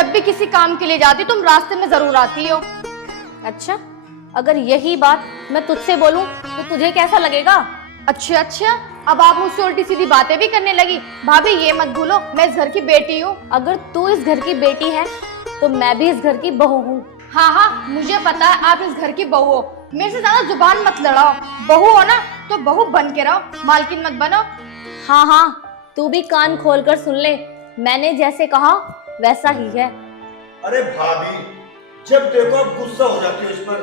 जब भी किसी काम के लिए जाती तुम रास्ते में जरूर आती हो। अच्छा, अगर यही बात मैं तुझसे बोलूं तो तुझे कैसा लगेगा? अच्छा, अब आप मुझसे उल्टी सीधी बातें भी करने लगी। भाभी ये मत भूलो मैं इस घर की बेटी हूँ। अगर तू इस घर की बेटी है तो मैं भी इस घर की बहू हूँ। हाँ, मुझे पता है आप इस घर की बहू हो। मेरे से ज्यादा जुबान मत लड़ाओ। बहू हो ना तो बहू बन के रहो, मालकिन मत बनो। हाँ, तू भी कान खोल कर सुन ले, मैंने जैसे कहा वैसा ही है। अरे भाभी, जब देखो आप गुस्सा हो जाती हो इस पर।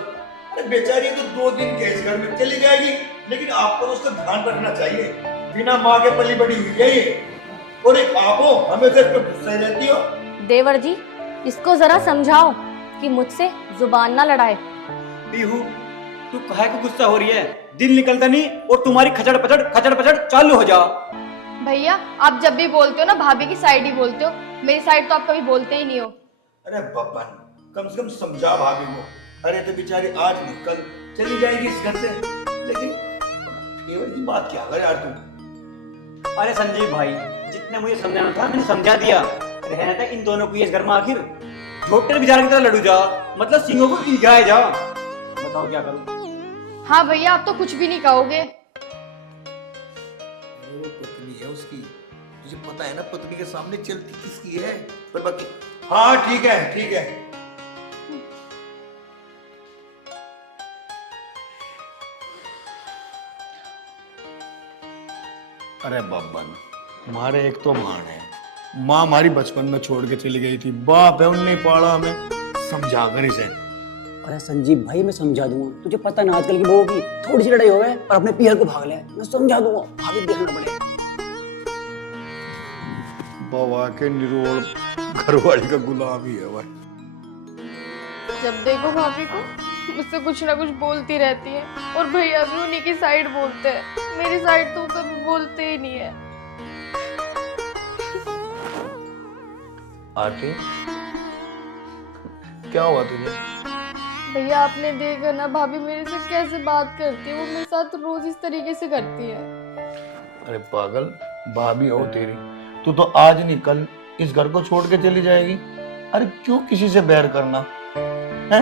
अरे बेचारी तो 2 दिन के इस घर में चली जाएगी, लेकिन आपको तो उसका ध्यान रखना चाहिए। बिना माँ के पली बड़ी हुई है ये, और एक आप हो हमेशा इस पर गुस्सा रहती हो। देवर जी, इसको जरा समझाओ कि मुझसे जुबान ना लड़ाए। पीहू, तू काहे को गुस्सा हो रही है? दिन निकलता नहीं और तुम्हारी खचड़ पचड़ चालू हो जा। भैया आप जब भी बोलते हो ना भाभी की साइड ही बोलते हो, मेरी साइड तो आप कभी बोलते ही नहीं हो। अरे बब्बन, कम से कम समझा भाभी को। अरे तो बेचारी आज नहीं कल चली जाएगी इस घर से, लेकिन केवल की बात क्या कर यार तू। अरे संजीव भाई, जितने मुझे समझाना था मैंने समझा दिया। रहना था इन दोनों को इस घर में, आखिर झोटे बेचारे की तरह लड़ू जा, मतलब सिंहों को इलगाए जा। बताओ क्या करूं? हाँ भैया आप तो कुछ भी नहीं कहोगे। वो पत्नी है उसकी, तुझे पता है ना पत्नी के सामने चलती किसकी है। पर बाकी हाँ ठीक है। अरे बब्बन, हमारे एक तो भाण है, माँ हमारी बचपन में छोड़ के चली गई थी, बाप है उनने पाला हमें, समझा कर इसे। अरे संजीव भाई मैं समझा दूंगा, तुझे पता ना आजकल की बहू की थोड़ी सी लड़ाई हो गए और अपने पीहर को भाग ले। मैं समझा दूंगा, भाभी देखना पड़ेगा। बाबा के निरोल घरवाली का गुलाम ही है भाई। जब देखो भाभी को मुझसे कुछ ना कुछ बोलती रहती है, और भैया भी उन्हीं की साइड बोलते हैं। मेरी साइड तो कभी बोलते ही नहीं है। आरती, क्या हुआ तुझे? भैया आपने देखा ना भाभी मेरे से कैसे बात करती है, वो मेरे साथ रोज इस तरीके से करती है। अरे पागल, भाभी हो तेरी, तू तो आज नहीं कल इस घर को छोड़ के चली जाएगी। अरे क्यों किसी से बैर करना है?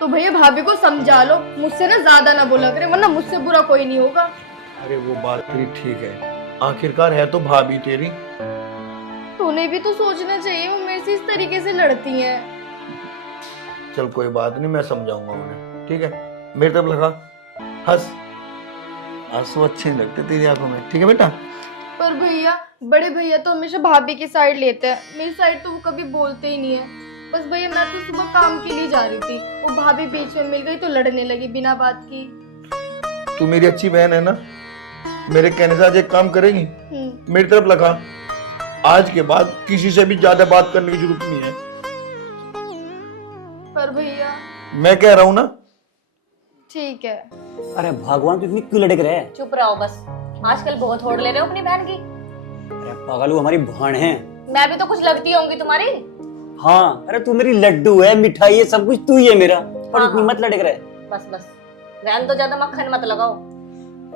तो भैया भाभी को समझा लो, मुझसे ना ज्यादा ना बोला करे, वरना मुझसे बुरा कोई नहीं होगा। अरे वो बात तेरी ठीक है, आखिरकार है तो भाभी तेरी। तो उन्हें भी तो सोचना चाहिए, वो मेरे से इस तरीके से लड़ती हैं। चल कोई बात नहीं, मैं समझाऊंगा उन्हें, ठीक है? मेरी तरफ लगा, हंस। आंसू अच्छे नहीं लगते तेरी आंखों में, ठीक है बेटा? पर भैया बड़े भैया तो हमेशा भाभी की साइड लेते हैं, मेरी साइड तो वो कभी बोलते ही नहीं है। बस भैया मैं तो सुबह काम के लिए जा रही थी, वो भाभी बीच में मिल गई तो लड़ने लगी बिना बात की। तू मेरी अच्छी बहन है ना, मेरे कहने से आज एक काम करेगी? मेरी तरफ लगा, आज के बाद किसी से भी ज्यादा बात करने की जरूरत नहीं है। पर भैया मैं कह रहा हूँ ना। ठीक है। अरे भगवान, तू इतनी क्यों लड़क रहे? चुप रहो बस, आजकल बहुत होड़ ले रहे हो अपनी बहन की। अरे पागल, वो हमारी बहन है। मैं भी तो कुछ लगती होंगी तुम्हारी। हाँ, अरे तू मेरी लड्डू है, मिठाई है, सब कुछ तू ही है मेरा, पर हाँ, इतनी मत लड़क रहे। बस रहन तो, ज्यादा मक्खन मत लगाओ।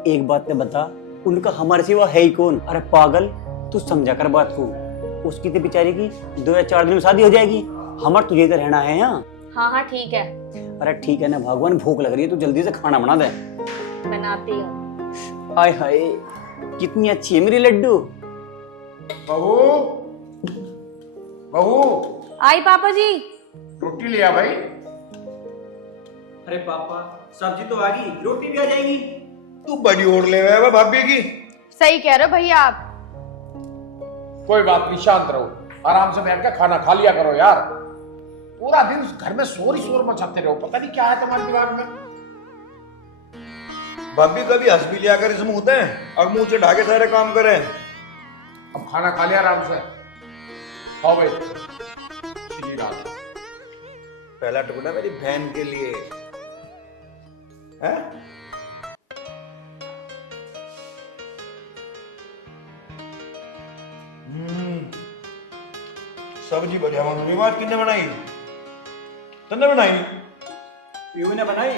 एक बात ने बता, उनका हमारे सिवा है ही कौन? अरे पागल, तू समझा कर बात को। उसकी तो बेचारी की 2 या 4 दिन में शादी हो जाएगी, हमार तुझे तो रहना है यहाँ। हाँ ठीक है। अरे ठीक है ना भगवान, भूख लग रही है, तू जल्दी से खाना बना दे। बनाती हूँ। आय हाय, कितनी अच्छी है मेरी लड्डू। बहू आई पापा जी। रोटी लिया भाई। अरे पापा, सब्जी तो आ गई, रोटी भी आ जाएगी। तू बड़ी ओढ़ ले रहा है भाभी की। सही कह रहे हो भैया आप। कोई बात नहीं, शांत रहो, आराम से बैठ कर खाना खा लिया करो यार। पूरा दिन उस घर में शोर ही शोर मचाते रहो, पता नहीं क्या है तुम्हारे दिमाग में। भाभी कभी हंस भी लिया कर इस मुंह होते हैं, अब मुंह चढ़ा के सारे काम करे। अब खाना खा लिया आराम से, खाओ भाई। चिली डाल। पहला टुकड़ा मेरी बहन के लिए है। सब्जी बढ़िया बनी। बात किसने बनाई? तुमने बनाई? पीहू ने बनाई।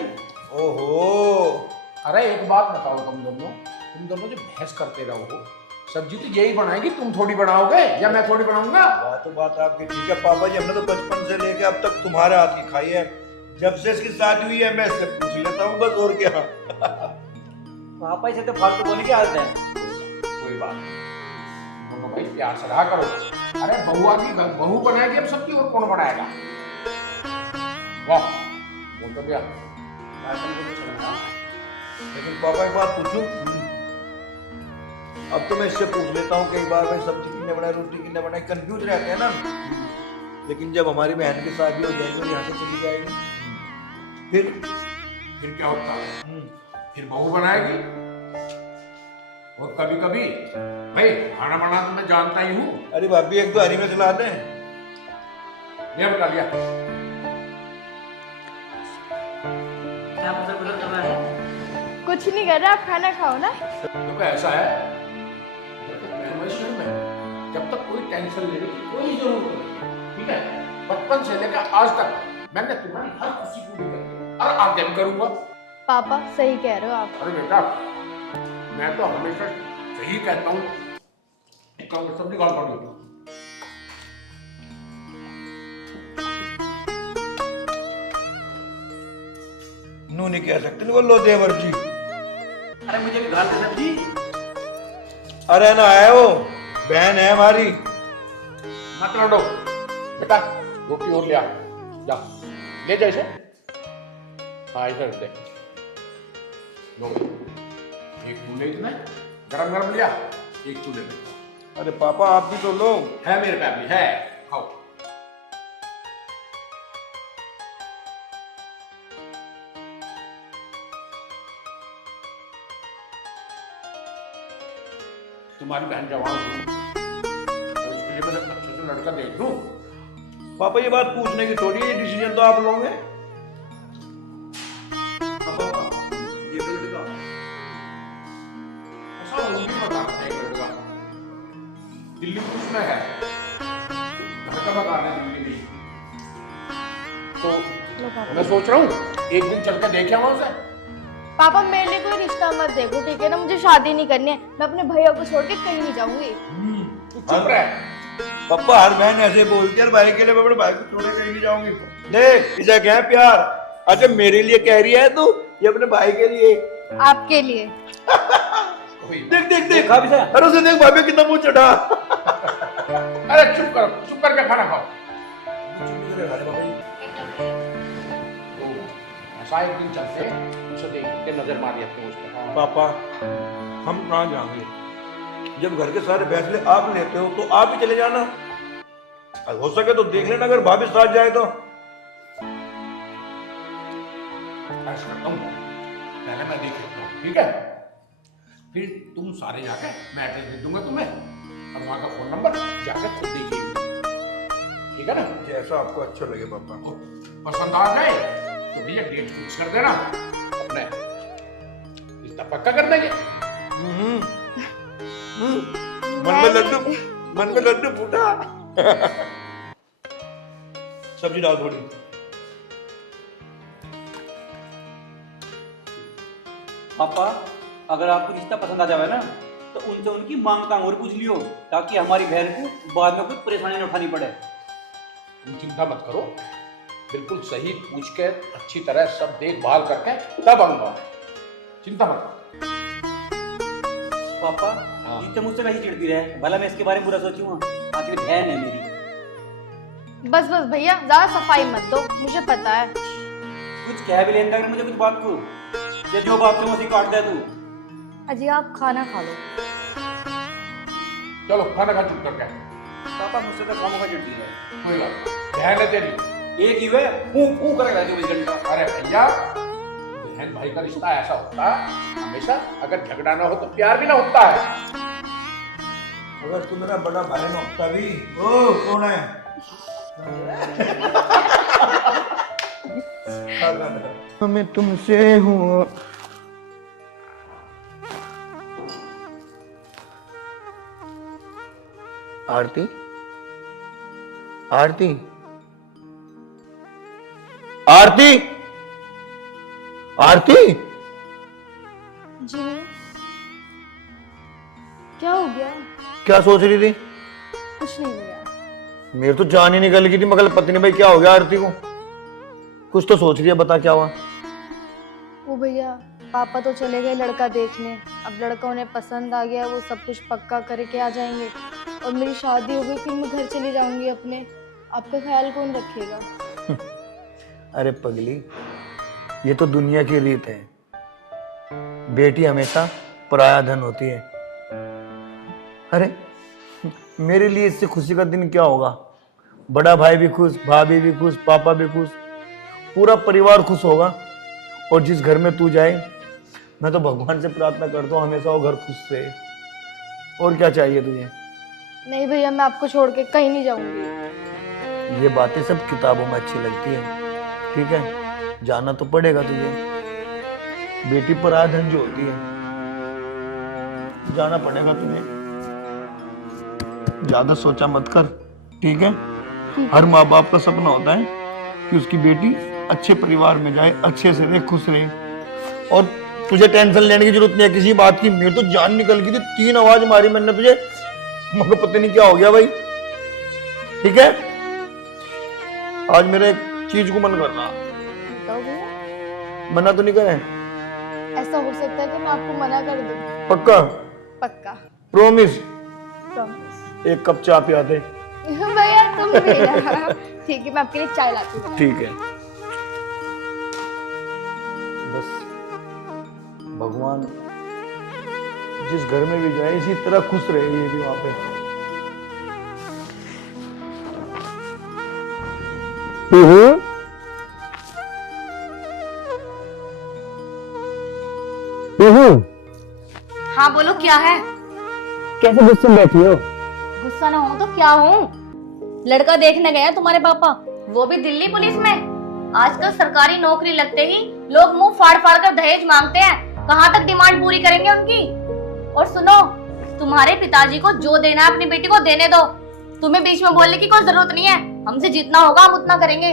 ओहो, अरे एक बात बताओ, तुम दोनों जो बहस करते रहो, सब्जी तो यही बनाएगी, तुम थोड़ी बनाओगे या मैं थोड़ी बनाऊंगा? बात तो बात आपकी ठीक है पापा जी, हमने तो बचपन से लेके अब तक तुम्हारे हाथ की खाई है। जब से इसकी शादी हुई है मैं इससे पूछ लेता हूँ बस, और क्या। पापा इसे तो फालतू बोलने की आदत है। कोई बात नहीं, दोनों भाई प्यार से रहा करो। अरे बहू आ गई, बहू बनाएगी अब सब्जी, और कौन बनाएगा? वाह, बोल तो गया। लेकिन पापा एक बात पूछूं, अब तो मैं इससे पूछ लेता हूँ कई बार, भाई सब्जी कितने बनाए, रोटी कितने बनाए, कंफ्यूज रहते हैं ना। लेकिन जब हमारी बहन की शादी हो जाएगी और यहाँ से चली जाएगी, फिर क्या होता है? फिर बहू बनाएगी। और कभी कभी भाई खाना बनाना तो मैं जानता ही हूँ। अरे भाभी एक दो हरी मिर्च ला दें। लिया बता लिया। क्या मतलब गलत कर रहा है? कुछ नहीं कर रहा, आप खाना खाओ ना। तो ऐसा है, में जब तक कोई टेंशन लेने की कोई जरूरत नहीं, ठीक है? बचपन से लेकर आज तक मैंने तुम्हारी हर खुशी पूरी करी है और आगे भी करूंगा। पापा सही कह रहे हो आप। अरे बेटा, मैं तो हमेशा सही कहता हूँ। सब्जी गाल कर दो। नू नहीं कह सकते, नहीं बोलो देवर जी। अरे मुझे भी गाल दे सब्जी। अरे ना है वो, बहन है हमारी। मत लड़ो बेटा, रोटी और लिया जा, ले जा इसे। हाँ इधर दे दो, एक तू ले, इतने गरम गरम लिया, एक तू ले। अरे पापा आप भी तो लो। है मेरे फैमिली है, खाओ। तुम्हारी बहन जवान हुई तो इसके लिए मैं अच्छे से लड़का देख दूं। पापा ये बात पूछने की थोड़ी है, ये डिसीजन तो आप लोगे। ऐसा वो भी बता रहा है एक लड़का, दिल्ली पुलिस में है, घर का बता रहे हैं दिल्ली में। तो मैं सोच रहा हूँ एक दिन चल के देखे वहां से। पापा मेरे लिए कोई रिश्ता मत देखो, ठीक है ना? मुझे शादी नहीं करनी है, मैं अपने भैया को छोड़ के कहीं नहीं जाऊंगी। तू चुप रह। पापा हर बहन ऐसे बोलती है, भाई के लिए मैं बड़े भाई को छोड़े कहीं नहीं जाऊंगी। देख इसे क्या है प्यार। अच्छा मेरे लिए कह रही है तू, ये अपने भाई के लिए। आपके लिए। देख देख देख, अरे उसे देख भाभी कितना मुंह चढ़ा। अरे चुप करके खाना खाओ। तो ऐसा एक दिन चलते, उसे देख के नजर मारी अपने उस पे। पापा हम कहाँ जाएंगे, जब घर के सारे फैसले आप लेते हो तो आप ही चले जाना। हो सके तो देख लेना, अगर भाभी साथ जाए तो। ऐसा करता हूँ, पहले मैं देख लेता हूँ, ठीक है? फिर तुम सारे जाके मैं एड्रेस दे दूंगा तुम्हें और वहां का फोन नंबर जाके खुद देखिए, ठीक है ना? जैसा आपको अच्छा लगे पापा। और पसंद आ जाए तो भैया डेट फिक्स कर देना, अपने रिश्ता पक्का कर देंगे। मन में लड्डू फूटा। सब्जी डाल थोड़ी। पापा अगर आपको रिश्ता पसंद आ जाए ना तो उनसे उनकी मांग तांग और पूछ लियो, ताकि हमारी बहन को बाद में कोई परेशानी न उठानी पड़े। तुम चिंता मत करो, बिल्कुल सही पूछ के अच्छी तरह सब देखभाल करके तब आऊंगा, चिंता मत करो। पापा हाँ। जितने मुझसे वही चिढ़ती रहे, भला मैं इसके बारे में बुरा सोचूंगा? आखिर बहन है मेरी। बस बस भैया, ज्यादा सफाई मत दो, मुझे पता है। कुछ कह भी लेना अगर मुझे कुछ बात को, या जो बात तुम उसी काट दे तू। अजी आप खाना खा लो। चलो खाना खा चुप करके। पापा मुझसे तो खामों का चिढ़ती है। कोई बात नहीं, बहन है तेरी, एक ही वे फू करेगा 24 घंटा। अरे भैया बहन भाई का रिश्ता ऐसा होता है हमेशा, अगर झगड़ा ना हो तो प्यार भी ना होता है। अगर तू मेरा बड़ा भाई ना होता भी। ओ कौन है? मैं तुमसे हूँ। आरती आरती आरती आरती, जी क्या हो गया? क्या सोच रही थी? कुछ नहीं भैया। मेरे तो जान ही निकल गई थी, मगर पता नहीं भाई क्या हो गया आरती को। कुछ तो सोच रही है, बता क्या हुआ? वो भैया पापा तो चले गए लड़का देखने। अब लड़का उन्हें पसंद आ गया, वो सब कुछ पक्का करके आ जाएंगे और मेरी शादी हो गई, फिर मैं घर चली जाऊंगी अपने। आपका ख्याल कौन रखेगा? अरे पगली, ये तो दुनिया की रीत है। बेटी हमेशा पराया धन होती है। अरे मेरे लिए इससे खुशी का दिन क्या होगा? बड़ा भाई भी खुश, भाभी भी खुश, पापा भी खुश, पूरा परिवार खुश होगा। और जिस घर में तू जाए, मैं तो भगवान से प्रार्थना करता हूँ हमेशा वो घर खुश रहे। और क्या चाहिए तुझे? नहीं भैया, मैं आपको छोड़ के कहीं नहीं जाऊंगी। ये बातें सब किताबों में अच्छी लगती है, ठीक है? जाना तो पड़ेगा तुझे। बेटी पराया धन जो होती है, जाना पड़ेगा तुझे। ज्यादा सोचा मत कर, ठीक है? हर माँ बाप का सपना होता है कि उसकी बेटी अच्छे परिवार में जाए, अच्छे से रहे, खुश रहे। और तुझे टेंशन लेने की जरूरत नहीं है किसी बात की। मेरी तो जान निकल गई थी, 3 आवाज मारी मैंने तुझे, मगर पता नहीं क्या हो गया भाई। ठीक है, आज मेरा एक चीज को मन कर रहा। बताओ भैया। मना तो नहीं करे? ऐसा हो सकता है कि मैं आपको मना कर दूं। पक्का? पक्का। प्रॉमिस? प्रॉमिस। एक कप चाय पिया दे। भैया तुम भी ना। ठीक है, मैं आपके लिए चाय लाती हूँ। ठीक है। बस भगवान जिस घर में भी जाए इसी तरह खुश रहे, ये भी वहां पे। हाँ बोलो, क्या है? कैसे गुस्से में बैठी हो? गुस्सा ना हो तो क्या हूँ? लड़का देखने गए हैं तुम्हारे पापा, वो भी दिल्ली पुलिस में। आजकल सरकारी नौकरी लगते ही लोग मुंह फाड़ फाड़ कर दहेज मांगते हैं। कहाँ तक डिमांड पूरी करेंगे उनकी? और सुनो, तुम्हारे पिताजी को जो देना है अपनी बेटी को देने दो। तुम्हें बीच में बोलने की कोई जरूरत नहीं है। हमसे जितना होगा हम उतना करेंगे।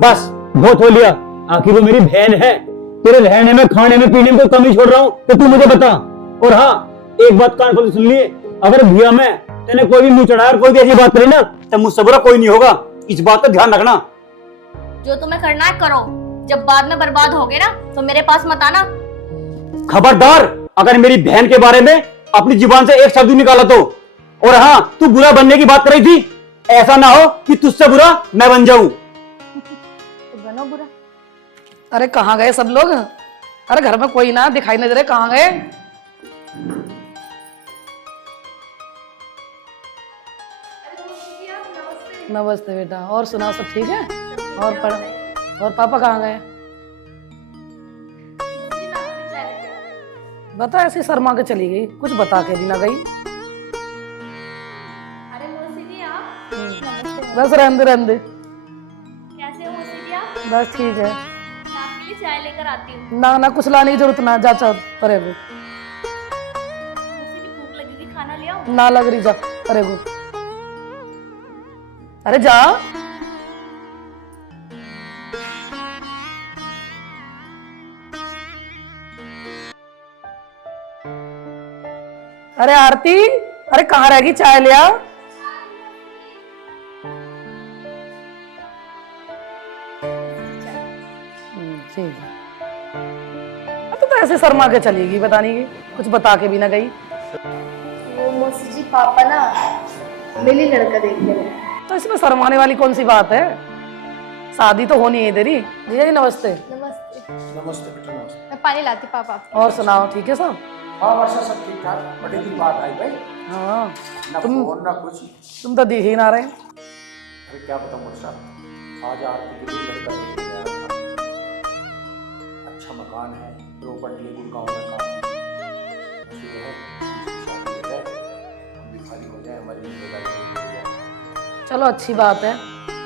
बस बहुत हो लिया, आखिर वो मेरी बहन है। तेरे रहने में, खाने में, पीने में कोई कमी छोड़ रहा हूँ तो तू मुझे बता। और हाँ, एक बात कान खोल सुन लिए, अगर भैया मैं तेने कोई भी मुंह चढ़ाया और कोई भी ऐसी बात करी ना, तो मुझसे बुरा कोई नहीं होगा। इस बात का ध्यान रखना। जो तुम्हें करना है करो, जब बाद में बर्बाद होगे ना तो मेरे पास मत आना। खबरदार, अगर मेरी बहन के बारे में अपनी जुबान से एक शब्द निकाला तो। और हाँ, तू बुरा बनने की बात कर रही थी, ऐसा ना हो कि तुझसे बुरा मैं बन जाऊं। बनो बुरा। अरे कहाँ गए सब लोग? अरे घर में कोई ना दिखाई नहीं दे रहे, कहाँ गए? नमस्ते बेटा, और सुनाओ सब ठीक है? और पढ़, और पापा कहाँ गए? बता, ऐसे शर्मा के चली गई, कुछ बता के भी ना गई। अरे मौसी जी आप बस रहने दे। कैसे हो मौसी जी आप? बस ठीक है। मैं आपके लिए चाय लेकर आती हूँ। ना कुछ लाने की जरूरत ना, जा चल परे को। मौसी जी भूख लगेगी, खाना ले आओ। ना लग रही, जा परे को। अरे जा। अरे आरती, अरे कहाँ रहेगी? चाय ले आ। ठीक है। अब तो ऐसे शर्मा के चलेगी, बताने की कुछ बता के भी ना गई। वो मौसी जी पापा ना मेरे लिए लड़का देखने गए। तो इसमें शर्माने वाली कौन सी बात है? शादी तो होनी है तेरी। जीजा जी नमस्ते। नमस्ते। नमस्ते बेटा, नमस्ते। मैं पानी लाती पापा। और सुनाओ, ठीक है सब? हाँ वर्षा, सब ठीक ठाक। बड़े दिन बाद आई भाई, हाँ, ना फोन ना कुछ। तुम तो दिख ही ना रहे। अरे क्या बताऊँ वर्षा, आज आपके लिए लड़का देखने गया था। अच्छा मकान है, प्रॉपर्टी गुड़गांव में काफी। बस ये है, उसकी शादी हो जाए, हम भी खाली हो जाए, हमारी जिम्मेदारी पूरी हो जाए। चलो अच्छी बात है,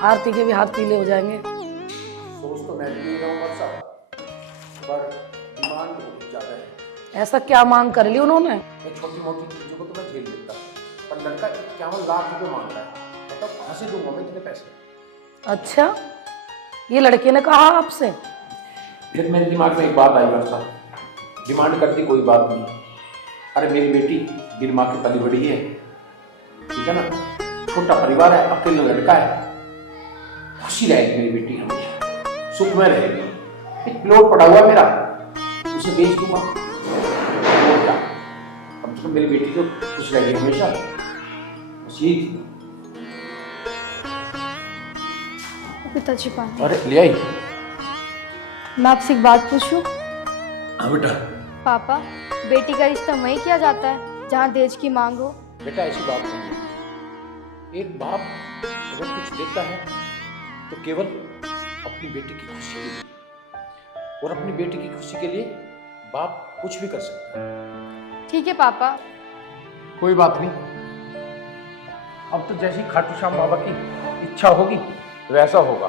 आरती के भी हाथ पीले हो जाएंगे। सोच तो मैं भी नहीं रहा हूँ वर्षा, पर डिमांड बहुत ज़्यादा है। ऐसा क्या मांग कर ली उन्होंने? मैं छोटी मोटी चीज़ों को तो मैं झेल लेता हूँ, पर लड़का 51 लाख रुपए मांग रहा है। मतलब कहाँ से दूंगा मैं इतने पैसे? अच्छा, ये लड़के ने कहा आपसे? फिर मेरे दिमाग में एक बात आई वर्षा, डिमांड करती कोई बात नहीं। अरे मेरी बेटी बिन माँ की पली बड़ी है, ठीक है ना। छोटा परिवार है, अकेला लड़का है, खुशी रहेगी मेरी बेटी, हमेशा सुख में रहेगी। एक प्लॉट पड़ा हुआ है मेरा, उसे बेच दूंगा, और क्या, कम से कम मेरी बेटी तो खुश रहेगी हमेशा, बस यही थी। पिताजी पानी। अरे ले आई। मैं आपसे एक बात पूछूं? हाँ बेटा। पापा, बेटी का रिश्ता वहीं किया जाता है जहाँ दहेज की मांग हो? बेटा ऐसी बात नहीं है। एक बाप अगर कुछ देता है तो केवल अपनी बेटी की खुशी के लिए, और अपनी बेटी की खुशी के लिए बाप कुछ भी कर सकता है। ठीक है पापा। कोई बात नहीं, अब तो जैसी खाटू श्याम बाबा की इच्छा होगी वैसा होगा।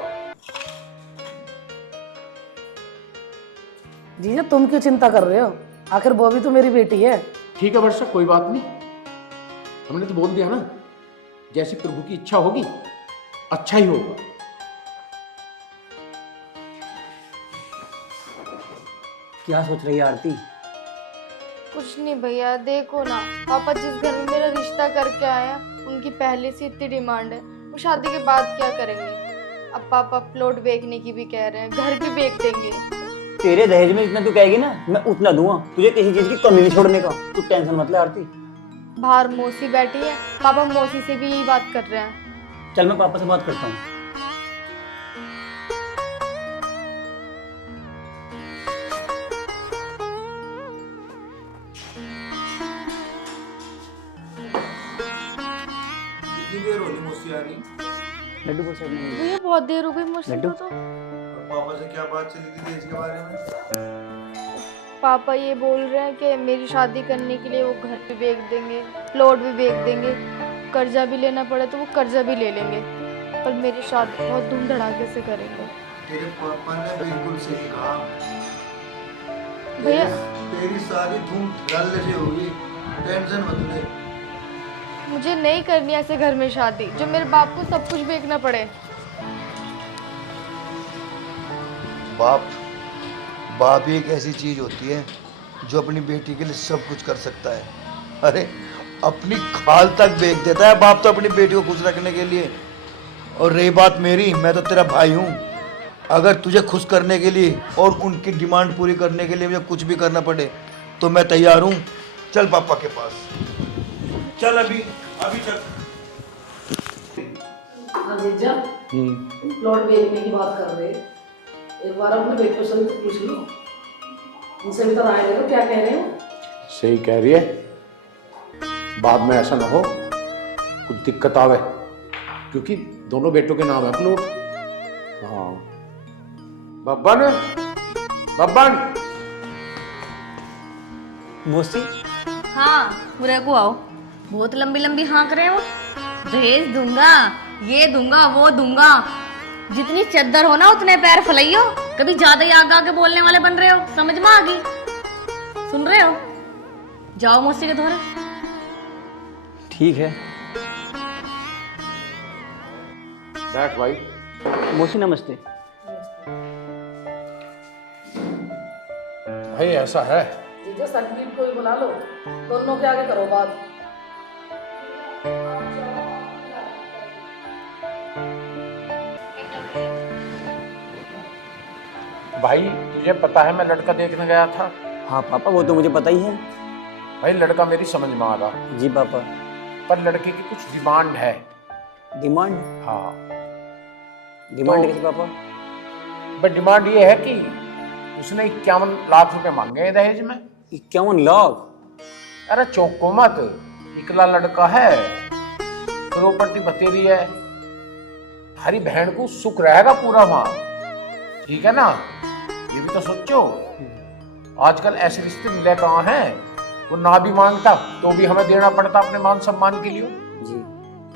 जीजा तुम क्यों चिंता कर रहे हो? आखिर वो भी तो मेरी बेटी है। ठीक है वर्षा, कोई बात नहीं, हमने तो बोल दिया ना, जैसी प्रभु की इच्छा होगी अच्छा ही होगा। क्या सोच रही है आरती? कुछ नहीं भैया, देखो ना, पापा जिस घर में मेरा रिश्ता करके आया उनकी पहले से इतनी डिमांड है, वो शादी के बाद क्या करेंगे? अब पापा प्लॉट बेचने की भी कह रहे हैं, घर भी बेच देंगे। तेरे दहेज में जितना तू कहेगी ना मैं उतना दूंगा, तुझे किसी चीज की कमी नहीं छोड़ने का, तू टेंशन मत ले आरती। बाहर मौसी बैठी है, पापा मौसी से भी यही बात कर रहे हैं। चल मैं पापा से बात करता हूँ। कितनी देर होगी मौसी आ रही? लड्डू बोल सकते भैया बहुत देर हो गई मौसी लड्डू? को तो। पापा से क्या बात चली थी दहेज के बारे में? पापा ये बोल रहे हैं कि मेरी शादी करने के लिए वो घर भी बेच देंगे, प्लॉट भी बेच देंगे, कर्जा भी लेना पड़े तो वो कर्जा भी ले लेंगे, पर मेरी शादी बहुत धूम धड़ाके से करेंगे। तेरे पापा ने बिल्कुल सही कहा। भैया तेरी शादी धूम धड़ल्ले से होगी, टेंशन मत ले। मुझे नहीं करनी ऐसे घर में शादी जो मेरे बाप को सब कुछ बेचना पड़े। बाप ही एक ऐसी चीज होती है जो अपनी बेटी के लिए सब कुछ कर सकता है। अरे अपनी खाल तक बेच देता है बाप तो अपनी बेटी को खुश रखने के लिए। और रही बात मेरी, मैं तो तेरा भाई हूँ, अगर तुझे खुश करने के लिए और उनकी डिमांड पूरी करने के लिए मुझे कुछ भी करना पड़े तो मैं तैयार हूँ। चल पापा के पास चल, अभी चल। हाँ जीजा, प्लॉट बेचने की बात कर रहे हैं, एक बार अपने बेटे से तो पूछ लो, उनसे भी तो राय ले लो क्या कह रहे हो। सही कह रही है, बाद में ऐसा ना हो कुछ दिक्कत आवे, क्योंकि दोनों बेटों के नाम है प्लॉट। हाँ बब्बन, मौसी हाँ पूरे को आओ, बहुत लंबी लंबी हाँक रहे हो। दहेज दूंगा, ये दूंगा, वो दूंगा, जितनी चद्दर हो ना उतने पैर फैलाइयो। कभी ज्यादा ही आगे आगे बोलने वाले बन रहे हो, समझ में आ गई? सुन रहे हो? जाओ मौसी के धोरे। ठीक है। बैठ भाई। मौसी नमस्ते। भाई ऐसा है, जीजा संदीप को भी बुला लो, दोनों के आगे करो बात। भाई तुझे पता है मैं लड़का देखने गया था। हाँ पापा वो तो मुझे पता ही है। भाई लड़का मेरी समझ में आ रहा, जी पापा। पर लड़के की कुछ डिमांड है। डिमांड? हाँ डिमांड तो- कैसी पापा? बट डिमांड ये है कि उसने 51 लाख रुपए मांगे हैं दहेज में। 51 लाख? अरे चौंको मत, इकला लड़का है, प्रॉपर्टी बतेरी है, हरी बहन को सुख रहेगा पूरा वहां, ठीक है ना? ये भी तो सोचो, आजकल ऐसे रिश्ते मिले कहाँ हैं? वो ना भी मांगता तो भी हमें देना पड़ता अपने मान सम्मान के लिए। जी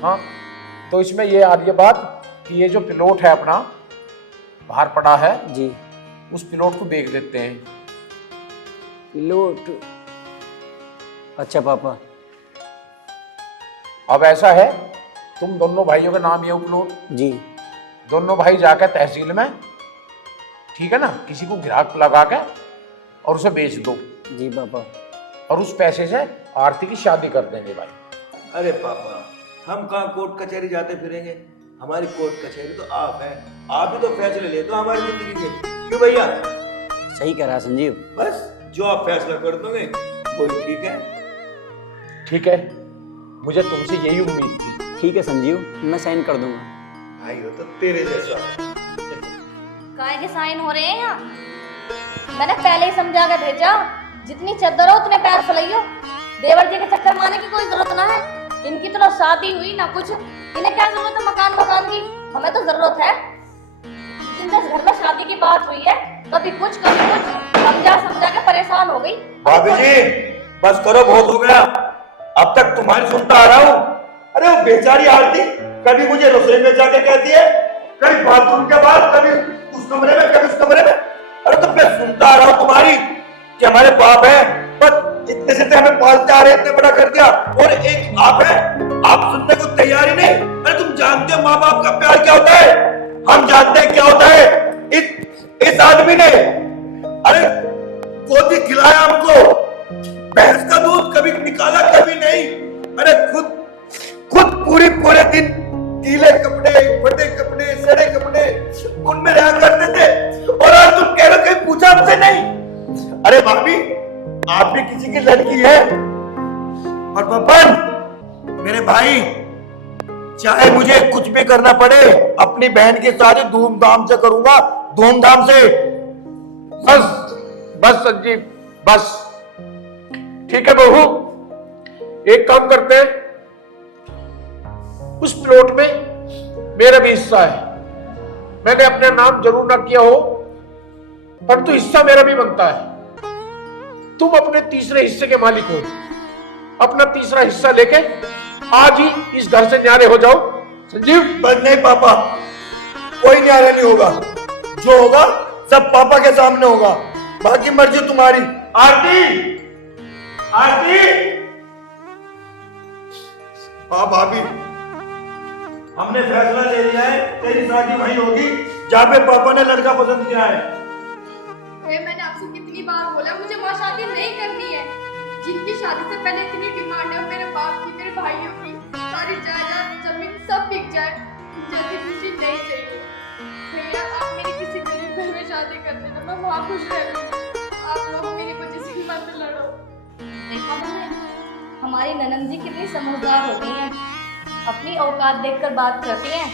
हाँ तो इसमें ये आ रही है बात कि ये जो प्लॉट है अपना बाहर पड़ा है, जी। उस प्लॉट को बेच देते हैं। पिलोट? अच्छा पापा। अब ऐसा है, तुम दोनों भाइयों का नाम ये प्लॉट, जी। दोनों भाई जाकर तहसील में, ठीक है ना, किसी को ग्राहक लगा के और उसे बेच दो। जी पापा। और उस पैसे से आरती की शादी कर देंगे भाई। अरे पापा, हम कहाँ कोर्ट कचहरी जाते फिरेंगे? हमारी कोर्ट कचहरी तो आप हैं। आप ही तो फैसले लेते हो हमारी जिंदगी के, क्यों भैया? सही कह रहा है संजीव। बस जो आप फैसला कर दोगे वही ठीक है। ठीक है, मुझे तुमसे यही उम्मीद थी। ठीक है संजीव, मैं साइन कर दूंगा। भाई हो तो तेरे जैसा। काय के साइन हो रहे हैं यहाँ? मैंने पहले ही समझा के भेजा, जितनी चद्दर हो उतने पैर फैलाइयो। देवर जी के चक्कर मारने की कोई जरूरत ना है। इनकी तो ना शादी हुई ना कुछ, इन्हें क्या जरूरत है मकान की? हमें तो जरूरत है। जिस घर में शादी की बात हुई है, कभी कुछ समझा के परेशान हो गई। भाभी जी बस करो, बहुत हो गया। अब तक तुम्हारी सुनता आ रहा हूँ। अरे वो बेचारी आरती कभी मुझे रसोई में जाके कहती है, कभी बाथरूम के बाद, कभी उस कमरे में, कभी उस कमरे में। अरे तो मैं सुनता आ रहा हूँ तुम्हारी कि हमारे बाप है, बस इतने से हमें पालते आ रहे, इतने बड़ा कर दिया, और एक आप है, आप सुनने को तैयार ही नहीं। अरे तुम जानते हो माँ बाप का प्यार क्या होता है? हम जानते हैं क्या होता है। इस आदमी ने अरे गोदी खिलाया हमको, भैंस का दूध कभी निकाला कभी नहीं। अरे खुद पूरे दिन गीले कपड़े, फटे कपड़े, सड़े कपड़े उनमें रहा करते थे, और आज तुम कह रहे हो कहीं पूछा हमसे नहीं। अरे भाभी, आप भी किसी की लड़की है। और बब्बन मेरे भाई, चाहे मुझे कुछ भी करना पड़े, अपनी बहन की शादी धूमधाम से करूंगा, धूमधाम से। बस संजीव, बस ठीक है बहू, एक काम करते हैं, उस प्लॉट में मेरा भी हिस्सा है। मैंने अपने नाम जरूर ना किया हो, पर तो हिस्सा मेरा भी बनता है। तुम अपने तीसरे हिस्से के मालिक हो। अपना तीसरा हिस्सा लेके आज ही इस घर से न्यारे हो जाओ। संजीव, बस नहीं पापा, कोई न्यारा नहीं होगा। जो होगा सब पापा के सामने होगा, बाकी मर्जी तुम्हारी। आरती, आरती। हाँ भाभी, हमने फैसला ले लिया है, तेरी शादी वहीं होगी जहाँ पे पापा ने लड़का पसंद किया है। मैंने आपसे कितनी बार बोला मुझे वहाँ शादी नहीं करनी है। जिनकी शादी से पहले इतनी डिमांड है, मेरे बाप की, मेरे भाइयों की, सारी जायदाद जमीन सब बिक जाए, जैसी खुशी नहीं चाहिए। भैया आप मेरी किसी गरीब घर में शादी कर देना, मैं वहाँ खुश रह लूँगी। आप लोग मेरी वजह से मत लड़ो। देखा मैंने, हमारी ननंद जी कितनी समझदार हो गई हैं, अपनी औकात देखकर बात करती हैं।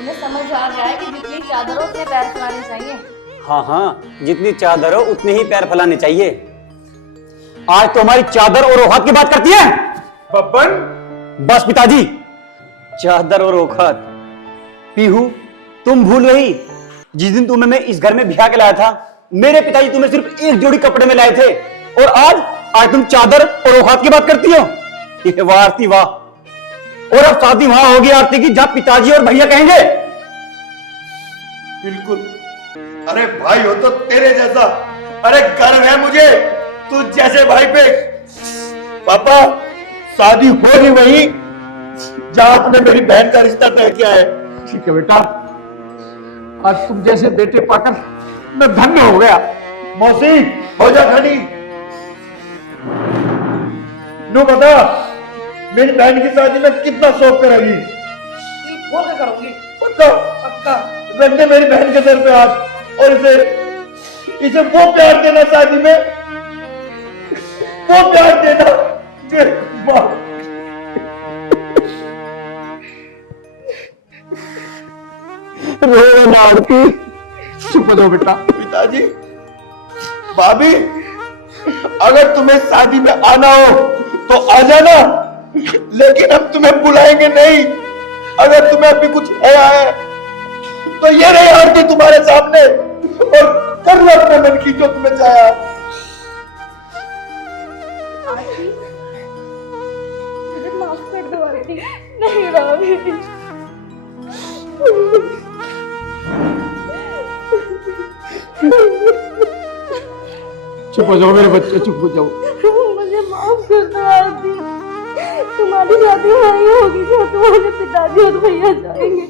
उन्हें समझ आ गया है कि जितनी चादर हो उतने पैर फैलाने चाहिए। हाँ, जितनी चादर हो उतने ही पैर फैलाने चाहिए। आज तो हमारी चादर और औकात की बात करती है। बब्बन, बस पिताजी, चादर और औकात। पीहू, तुम भूल गई जिस दिन तुम्हें मैं इस घर में बिठा के लाया था, मेरे पिताजी तुम्हें सिर्फ एक जोड़ी कपड़े में लाए थे, और आज तुम चादर और औकात की बात करती हो। ये वाह आरती वाह। और अब शादी वहां होगी आरती की जहां पिताजी और भैया कहेंगे। बिल्कुल। अरे भाई हो तो तेरे जैसा। अरे गर्व है मुझे तू जैसे भाई पे। पापा, शादी होगी वही जहां आपने मेरी बहन का रिश्ता तय किया है। ठीक है बेटा, आज तुम जैसे बेटे पाकर मैं धन्य हो गया। मौसी, हो जा खानी। नो बता, मेरी बहन की शादी में कितना शौक करेगी? बोल के करूंगी। पक्का? पक्का। रख दे मेरी बहन के सर पे हाथ, और इसे वो प्यार देना शादी में, वो प्यार देना कि माँ। आरती, चुप हो जाओ बेटा। पिताजी, भाभी, अगर तुम्हें शादी में आना हो तो आ जाना, लेकिन हम तुम्हें बुलाएंगे नहीं। अगर तुम्हें अभी कुछ है तो ये रही आरती तुम्हारे सामने, और कर लो अपने मन की जो तुम्हें चाहा। मुझे माफ कर दो आरती। नहीं भाभी। चुप हो जाओ मेरे बच्चे, चुप हो जाओ। मुझे माफ कर दो आरती। तुम्हारी शादी वहीं होगी जहाँ तुम्हारे पिताजी और भैया जाएंगे।